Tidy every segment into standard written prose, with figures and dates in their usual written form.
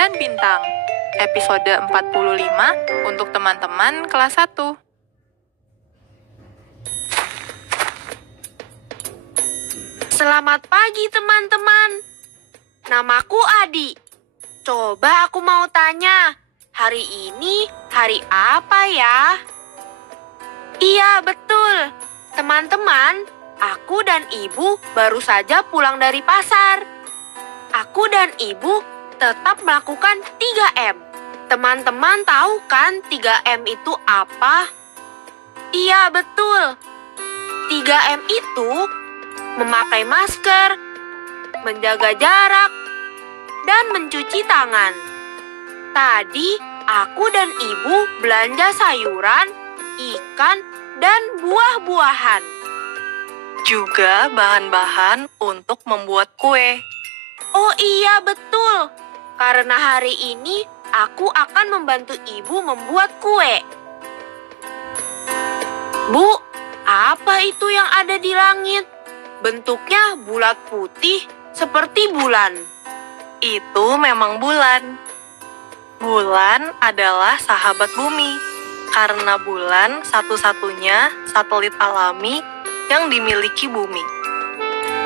dan Bintang. Episode 45 untuk teman-teman kelas 1. Selamat pagi teman-teman. Namaku Adi. Coba aku mau tanya, hari ini hari apa ya? Iya betul, teman-teman, aku dan ibu baru saja pulang dari pasar. Aku dan ibu tetap melakukan 3M. Teman-teman tahu kan 3M itu apa? Iya betul, 3M itu memakai masker, menjaga jarak, dan mencuci tangan. Tadi aku dan ibu belanja sayuran, ikan, dan buah-buahan. Juga bahan-bahan untuk membuat kue. Oh iya betul, karena hari ini aku akan membantu ibu membuat kue. Bu, apa itu yang ada di langit? Bentuknya bulat putih seperti bulan. Itu memang bulan. Bulan adalah sahabat bumi, karena bulan satu-satunya satelit alami yang dimiliki bumi.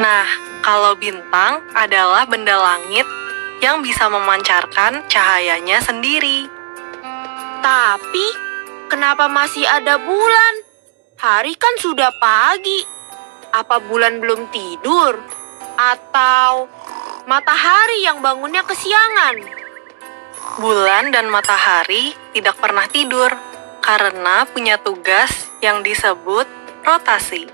Nah, kalau bintang adalah benda langit yang bisa memancarkan cahayanya sendiri. Tapi, kenapa masih ada bulan? Hari kan sudah pagi. Apa bulan belum tidur? Atau matahari yang bangunnya kesiangan? Bulan dan matahari tidak pernah tidur karena punya tugas yang disebut rotasi.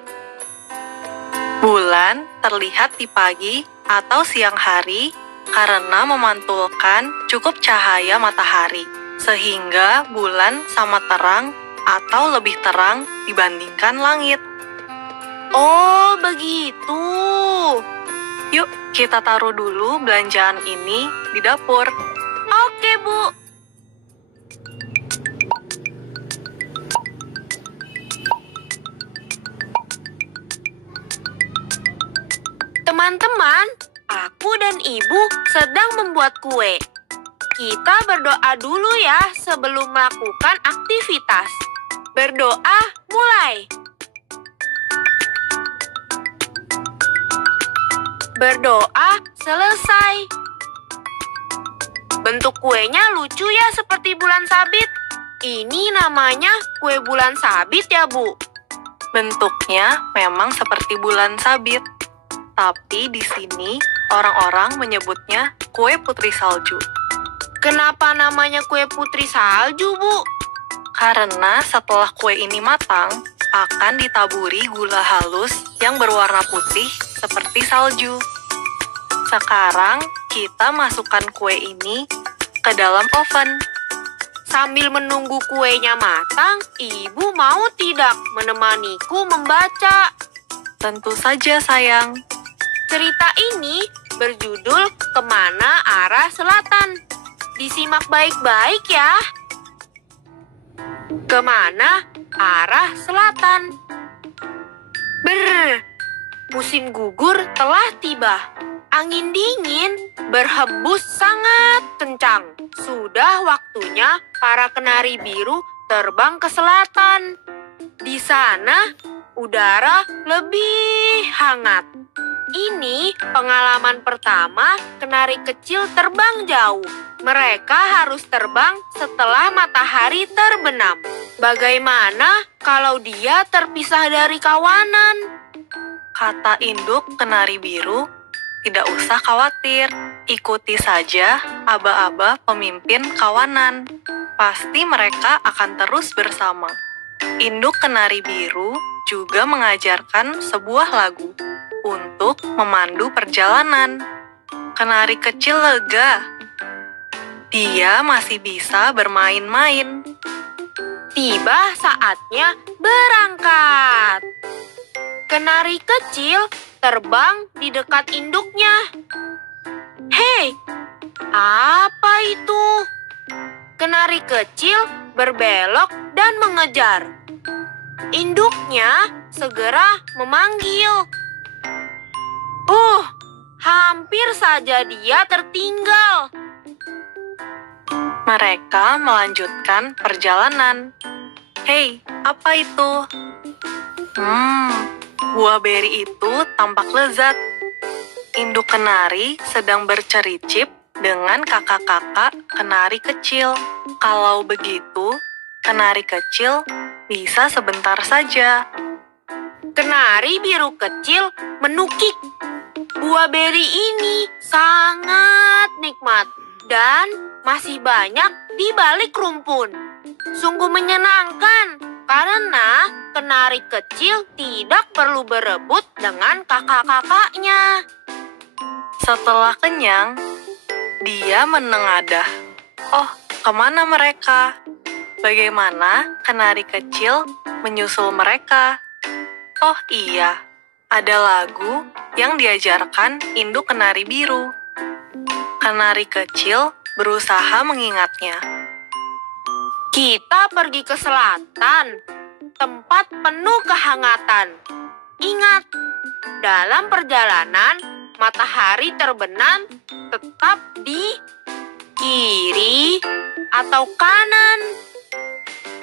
Bulan terlihat di pagi atau siang hari karena memantulkan cukup cahaya matahari, sehingga bulan sama terang atau lebih terang dibandingkan langit. Oh, begitu. Yuk, kita taruh dulu belanjaan ini di dapur. Oke, Bu. Teman-teman, aku dan ibu sedang membuat kue. Kita berdoa dulu ya sebelum melakukan aktivitas. Berdoa mulai. Berdoa selesai. Bentuk kuenya lucu ya seperti bulan sabit. Ini namanya kue bulan sabit ya, Bu? Bentuknya memang seperti bulan sabit. Tapi di sini orang-orang menyebutnya kue putri salju. Kenapa namanya kue putri salju, Bu? Karena setelah kue ini matang, akan ditaburi gula halus yang berwarna putih seperti salju. Sekarang kita masukkan kue ini ke dalam oven. Sambil menunggu kuenya matang, ibu mau tidak menemaniku membaca? Tentu saja, sayang. Cerita ini berjudul Kemana Arah Selatan. Disimak baik-baik ya. Kemana arah selatan? Musim gugur telah tiba. Angin dingin berhembus sangat kencang. Sudah waktunya para kenari biru terbang ke selatan. Di sana udara lebih hangat. Ini pengalaman pertama kenari kecil terbang jauh. Mereka harus terbang setelah matahari terbenam. Bagaimana kalau dia terpisah dari kawanan? Kata induk kenari biru, tidak usah khawatir. Ikuti saja aba-aba pemimpin kawanan. Pasti mereka akan terus bersama. Induk kenari biru juga mengajarkan sebuah lagu untuk memandu perjalanan. Kenari kecil lega. Dia masih bisa bermain-main. Tiba saatnya berangkat. Kenari kecil terbang di dekat induknya. Hei, apa itu? Kenari kecil berbelok dan mengejar. Induknya segera memanggil. Hampir saja dia tertinggal. Mereka melanjutkan perjalanan. Hei, apa itu? Buah beri itu tampak lezat. Induk kenari sedang bercericip dengan kakak-kakak kenari kecil. Kalau begitu, kenari kecil bisa sebentar saja. Kenari biru kecil menukik. Buah beri ini sangat nikmat dan masih banyak di balik rumpun. Sungguh menyenangkan karena kenari kecil tidak perlu berebut dengan kakak-kakaknya. Setelah kenyang, dia menengadah. Oh, kemana mereka? Bagaimana kenari kecil menyusul mereka? Oh iya, ada lagu yang diajarkan induk kenari biru. Kenari kecil berusaha mengingatnya. Kita pergi ke selatan, tempat penuh kehangatan. Ingat, dalam perjalanan matahari terbenam tetap di kiri atau kanan.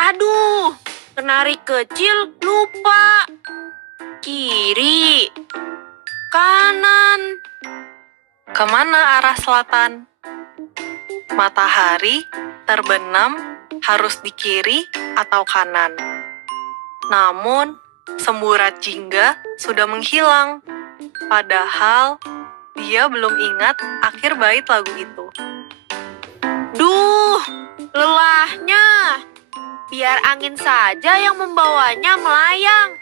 Aduh, kenari kecil lupa. Kiri, kanan. Kemana arah selatan? Matahari terbenam harus di kiri atau kanan. Namun, semburat jingga sudah menghilang. Padahal, dia belum ingat akhir bait lagu itu. Duh, lelahnya. Biar angin saja yang membawanya melayang.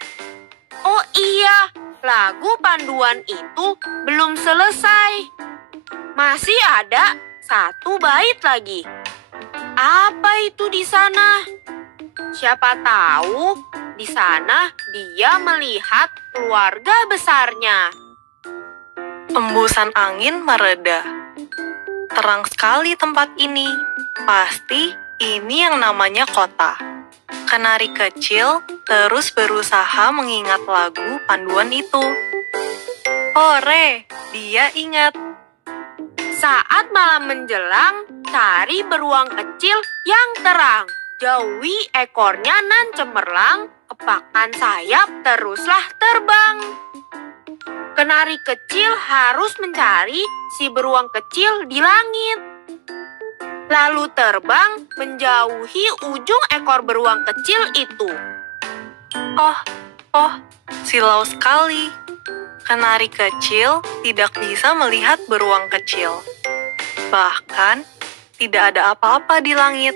Oh iya, lagu panduan itu belum selesai. Masih ada satu bait lagi. Apa itu di sana? Siapa tahu di sana dia melihat keluarga besarnya. Embusan angin mereda. Terang sekali tempat ini. Pasti ini yang namanya kota. Kenari kecil terus berusaha mengingat lagu panduan itu. Hore, dia ingat. Saat malam menjelang, cari beruang kecil yang terang. Jauhi ekornya nan cemerlang, kepakan sayap teruslah terbang. Kenari kecil harus mencari si beruang kecil di langit. Lalu terbang menjauhi ujung ekor beruang kecil itu. Oh, silau sekali. Kenari kecil tidak bisa melihat beruang kecil. Bahkan, tidak ada apa-apa di langit.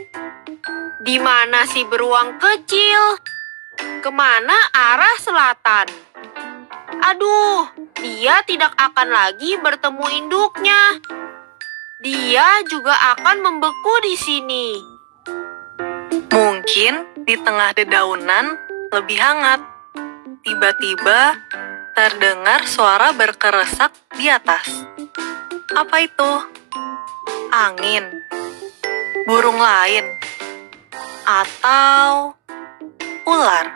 Di mana si beruang kecil? Kemana arah selatan? Aduh, dia tidak akan lagi bertemu induknya. Dia juga akan membeku di sini. Mungkin di tengah dedaunan lebih hangat. Tiba-tiba terdengar suara berkeresak di atas. Apa itu? Angin? Burung lain? Atau ular?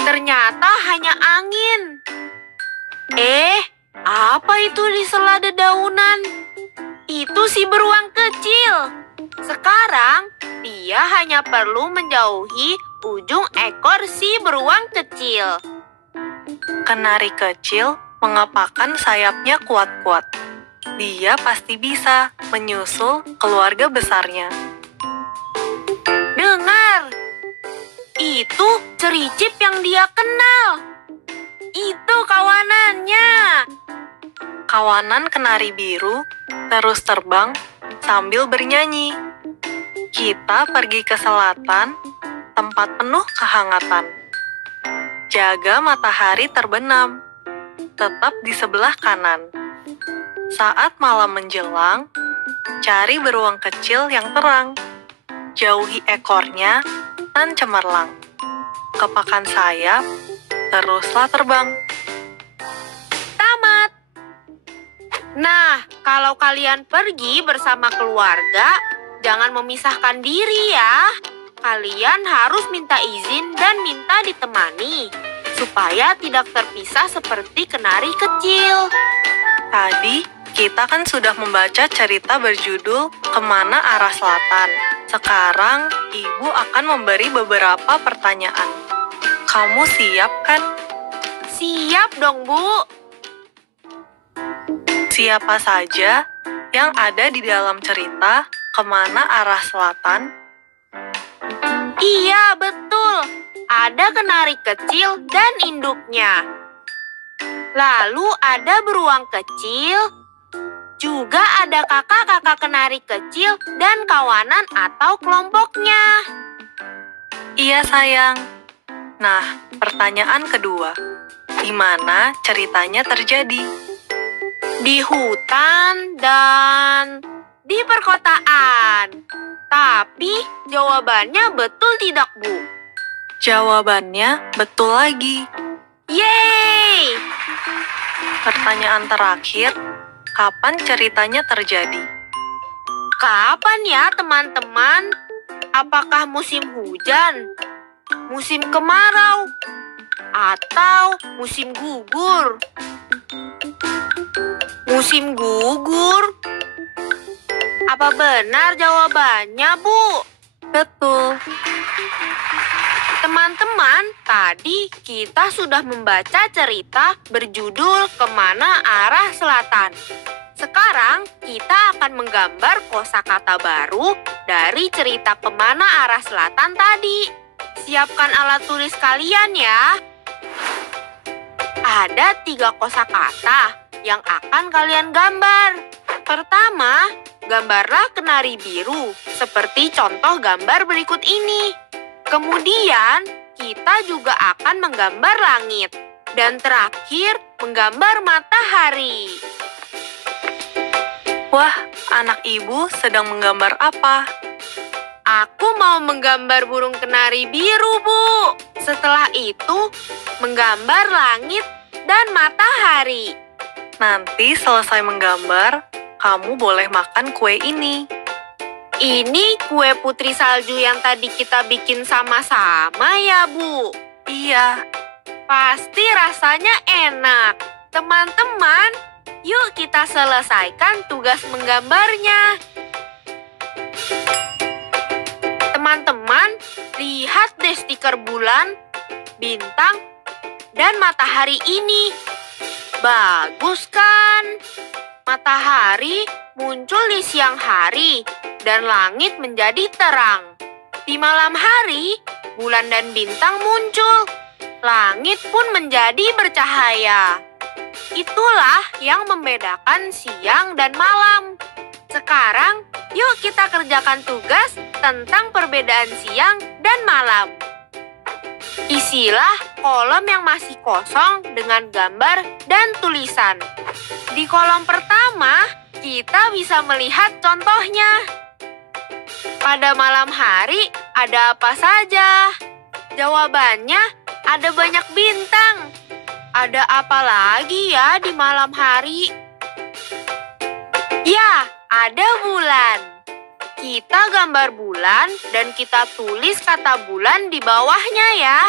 Ternyata hanya angin. Apa itu di sela dedaunan? Itu si beruang kecil. Sekarang dia hanya perlu menjauhi ujung ekor si beruang kecil. Kenari kecil mengepakkan sayapnya kuat-kuat. Dia pasti bisa menyusul keluarga besarnya. Dengar, itu cericip yang dia kenal. Itu kawanannya. Kawanan kenari biru terus terbang sambil bernyanyi. Kita pergi ke selatan, tempat penuh kehangatan. Jaga matahari terbenam, tetap di sebelah kanan. Saat malam menjelang, cari beruang kecil yang terang. Jauhi ekornya dan cemerlang. Kepakan sayap, teruslah terbang. Tamat. Nah, kalau kalian pergi bersama keluarga, jangan memisahkan diri ya. Kalian harus minta izin dan minta ditemani, supaya tidak terpisah seperti kenari kecil. Tadi Kita kan sudah membaca cerita berjudul Kemana Arah Selatan. Sekarang, Ibu akan memberi beberapa pertanyaan. Kamu siap kan? Siap dong, Bu. Siapa saja yang ada di dalam cerita Kemana Arah Selatan? Iya, betul. Ada kenari kecil dan induknya. Lalu ada beruang kecil. Juga ada kakak-kakak kenari kecil dan kawanan atau kelompoknya. Iya, sayang. Nah, pertanyaan kedua. Di mana ceritanya terjadi? Di hutan dan di perkotaan. Tapi jawabannya betul tidak, Bu? Jawabannya betul lagi. Yeay! Pertanyaan terakhir, kapan ceritanya terjadi? Kapan ya, teman-teman? Apakah musim hujan, musim kemarau, atau musim gugur? Musim gugur? Apa benar jawabannya, Bu? Betul. Teman-teman, tadi kita sudah membaca cerita berjudul Kemana Arah Selatan. Sekarang kita akan menggambar kosakata baru dari cerita Kemana Arah Selatan tadi. Siapkan alat tulis kalian ya. Ada 3 kosakata yang akan kalian gambar. Pertama, gambarlah kenari biru seperti contoh gambar berikut ini. Kemudian, kita juga akan menggambar langit. Dan terakhir, menggambar matahari. Wah, anak ibu sedang menggambar apa? Aku mau menggambar burung kenari biru, Bu. Setelah itu, menggambar langit dan matahari. Nanti selesai menggambar, kamu boleh makan kue ini. Ini kue putri salju yang tadi kita bikin sama-sama ya, Bu? Iya. Pasti rasanya enak. Teman-teman, yuk kita selesaikan tugas menggambarnya. Teman-teman, lihat deh stiker bulan, bintang, dan matahari ini. Bagus kan? Matahari muncul di siang hari dan langit menjadi terang. Di malam hari, bulan dan bintang muncul. Langit pun menjadi bercahaya. Itulah yang membedakan siang dan malam. Sekarang, yuk kita kerjakan tugas tentang perbedaan siang dan malam. Isilah kolom yang masih kosong dengan gambar dan tulisan. Di kolom pertama, kita bisa melihat contohnya. Pada malam hari, ada apa saja? Jawabannya, ada banyak bintang. Ada apa lagi ya di malam hari? Ya, ada bulan. Kita gambar bulan dan kita tulis kata bulan di bawahnya ya.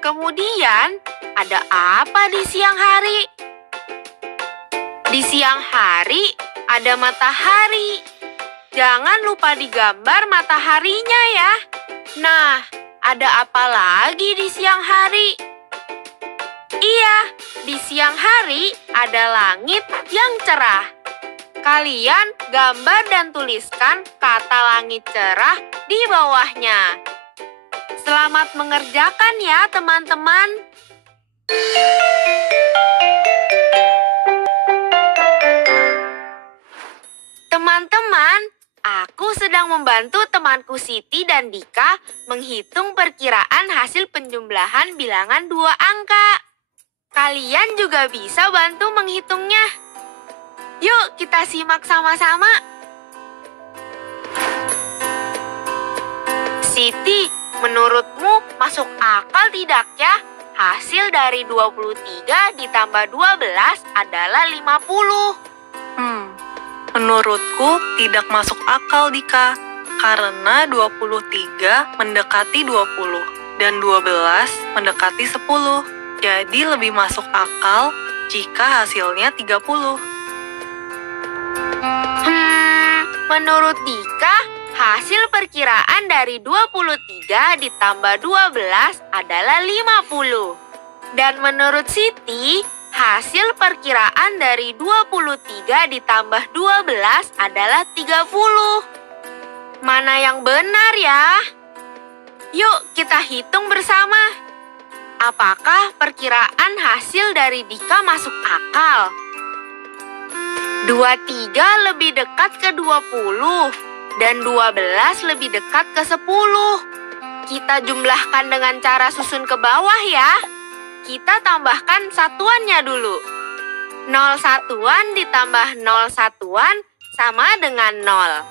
Kemudian, ada apa di siang hari? Di siang hari, ada matahari. Jangan lupa digambar mataharinya ya. Nah, ada apa lagi di siang hari? Iya, di siang hari ada langit yang cerah. Kalian gambar dan tuliskan kata langit cerah di bawahnya. Selamat mengerjakan ya, teman-teman. Teman-teman, aku sedang membantu temanku Siti dan Dika menghitung perkiraan hasil penjumlahan bilangan 2 angka. Kalian juga bisa bantu menghitungnya. Yuk kita simak sama-sama. Siti, menurutmu masuk akal tidak ya? Hasil dari 23 ditambah 12 adalah 50. Menurutku tidak masuk akal, Dika. Karena 23 mendekati 20 dan 12 mendekati 10. Jadi lebih masuk akal jika hasilnya 30. Menurut Dika, hasil perkiraan dari 23 ditambah 12 adalah 50. Dan menurut Siti, hasil perkiraan dari 23 ditambah 12 adalah 30. Mana yang benar ya? Yuk kita hitung bersama. Apakah perkiraan hasil dari Dika masuk akal? 23 lebih dekat ke 20 dan 12 lebih dekat ke 10. Kita jumlahkan dengan cara susun ke bawah ya. Kita tambahkan satuannya dulu. 0 satuan ditambah 0 satuan sama dengan 0.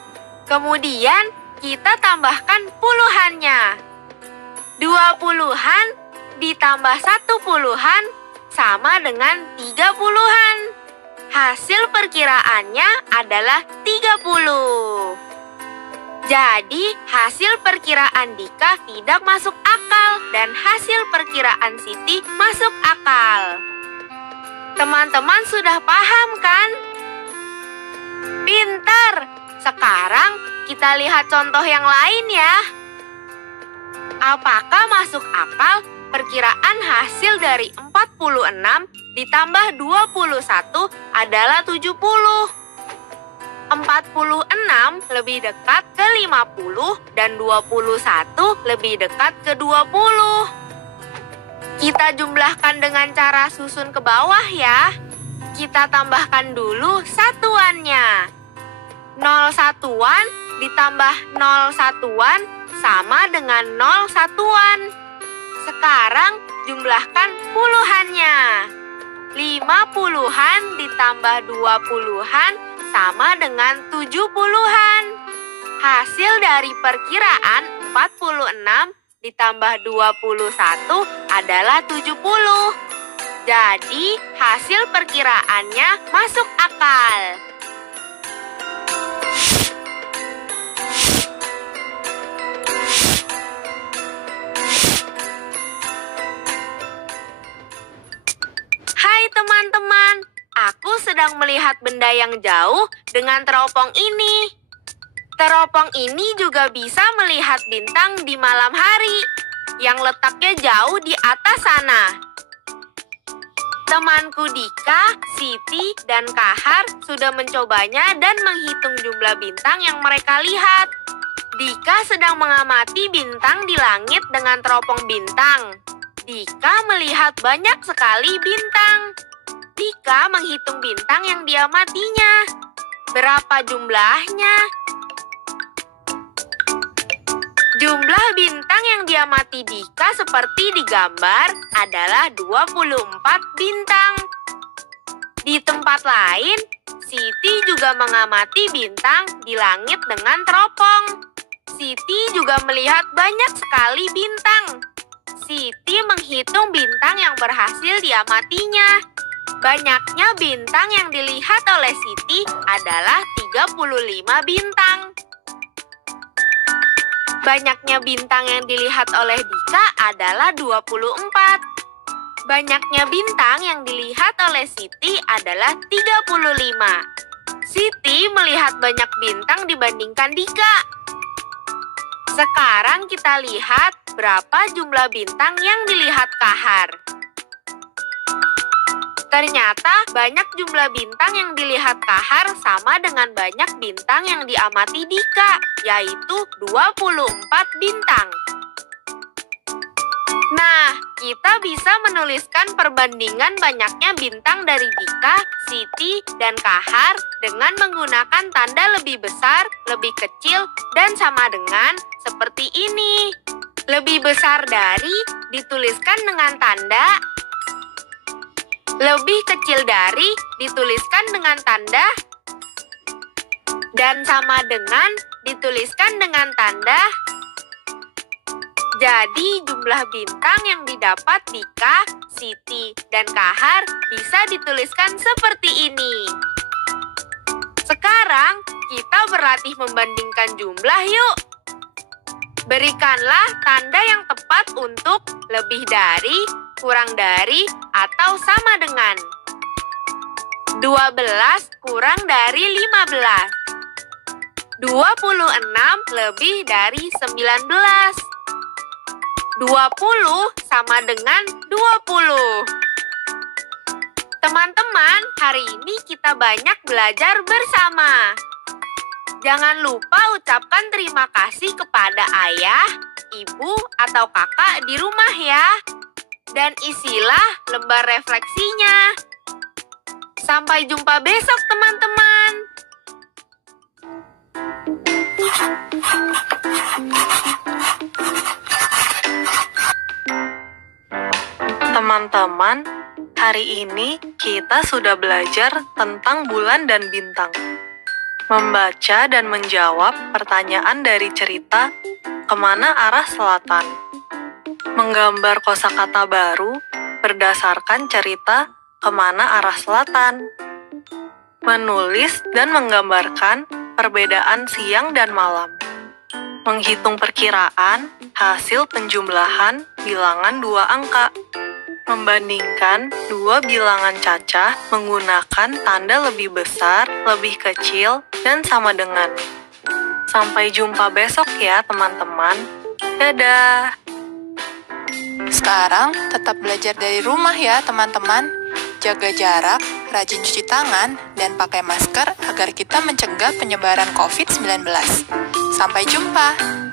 Kemudian kita tambahkan puluhannya. 2 puluhan ditambah 1 puluhan sama dengan 3 puluhan. Hasil perkiraannya adalah 30. Jadi, hasil perkiraan Dika tidak masuk akal dan hasil perkiraan Siti masuk akal. Teman-teman sudah paham kan? Pintar! Sekarang kita lihat contoh yang lain ya. Apakah masuk akal perkiraan hasil dari 46 ditambah 21 adalah 70? 46 lebih dekat ke 50 dan 21 lebih dekat ke 20. Kita jumlahkan dengan cara susun ke bawah ya. Kita tambahkan dulu satuannya. 0 satuan ditambah 0 satuan sama dengan 0 satuan. Sekarang jumlahkan puluhannya. 5 puluhan ditambah 2 puluhan sama dengan 7 puluhan. Hasil dari perkiraan 46 ditambah 21 adalah 70. Jadi hasil perkiraannya masuk akal. Hai teman-teman, aku sedang melihat benda yang jauh dengan teropong ini. Teropong ini juga bisa melihat bintang di malam hari yang letaknya jauh di atas sana. Temanku Dika, Siti, dan Kahar sudah mencobanya dan menghitung jumlah bintang yang mereka lihat. Dika sedang mengamati bintang di langit dengan teropong bintang. Dika melihat banyak sekali bintang. Dika menghitung bintang yang diamatinya. Berapa jumlahnya? Jumlah bintang yang diamati Dika seperti di gambar adalah 24 bintang. Di tempat lain, Siti juga mengamati bintang di langit dengan teropong. Siti juga melihat banyak sekali bintang. Siti menghitung bintang yang berhasil diamatinya. Banyaknya bintang yang dilihat oleh Siti adalah 35 bintang. Banyaknya bintang yang dilihat oleh Dika adalah 24. Banyaknya bintang yang dilihat oleh Siti adalah 35. Siti melihat banyak bintang dibandingkan Dika. Sekarang kita lihat berapa jumlah bintang yang dilihat Kahar. Ternyata banyak jumlah bintang yang dilihat Kahar sama dengan banyak bintang yang diamati Dika, yaitu 24 bintang. Nah, kita bisa menuliskan perbandingan banyaknya bintang dari Dika, Siti, dan Kahar dengan menggunakan tanda lebih besar, lebih kecil, dan sama dengan seperti ini. Lebih besar dari dituliskan dengan tanda, lebih kecil dari dituliskan dengan tanda, dan sama dengan dituliskan dengan tanda. Jadi jumlah bintang yang didapat Dika, Siti, dan Kahar bisa dituliskan seperti ini. Sekarang kita berlatih membandingkan jumlah yuk. Berikanlah tanda yang tepat untuk lebih dari, kurang dari, atau sama dengan. 12 kurang dari 15. 26 lebih dari 19. 20 sama dengan 20. Teman-teman, hari ini kita banyak belajar bersama. Jangan lupa ucapkan terima kasih kepada ayah, ibu, atau kakak di rumah ya. Dan isilah lembar refleksinya. Sampai jumpa besok, teman-teman. Teman-teman, hari ini kita sudah belajar tentang bulan dan bintang. Membaca dan menjawab pertanyaan dari cerita Kemana Arah Selatan. Menggambar kosakata baru berdasarkan cerita Kemana Arah Selatan. Menulis dan menggambarkan perbedaan siang dan malam. Menghitung perkiraan hasil penjumlahan bilangan 2 angka. Membandingkan 2 bilangan cacah menggunakan tanda lebih besar, lebih kecil, dan sama dengan. Sampai jumpa besok ya teman-teman. Dadah! Sekarang tetap belajar dari rumah ya teman-teman. Jaga jarak, rajin cuci tangan, dan pakai masker agar kita mencegah penyebaran COVID-19. Sampai jumpa!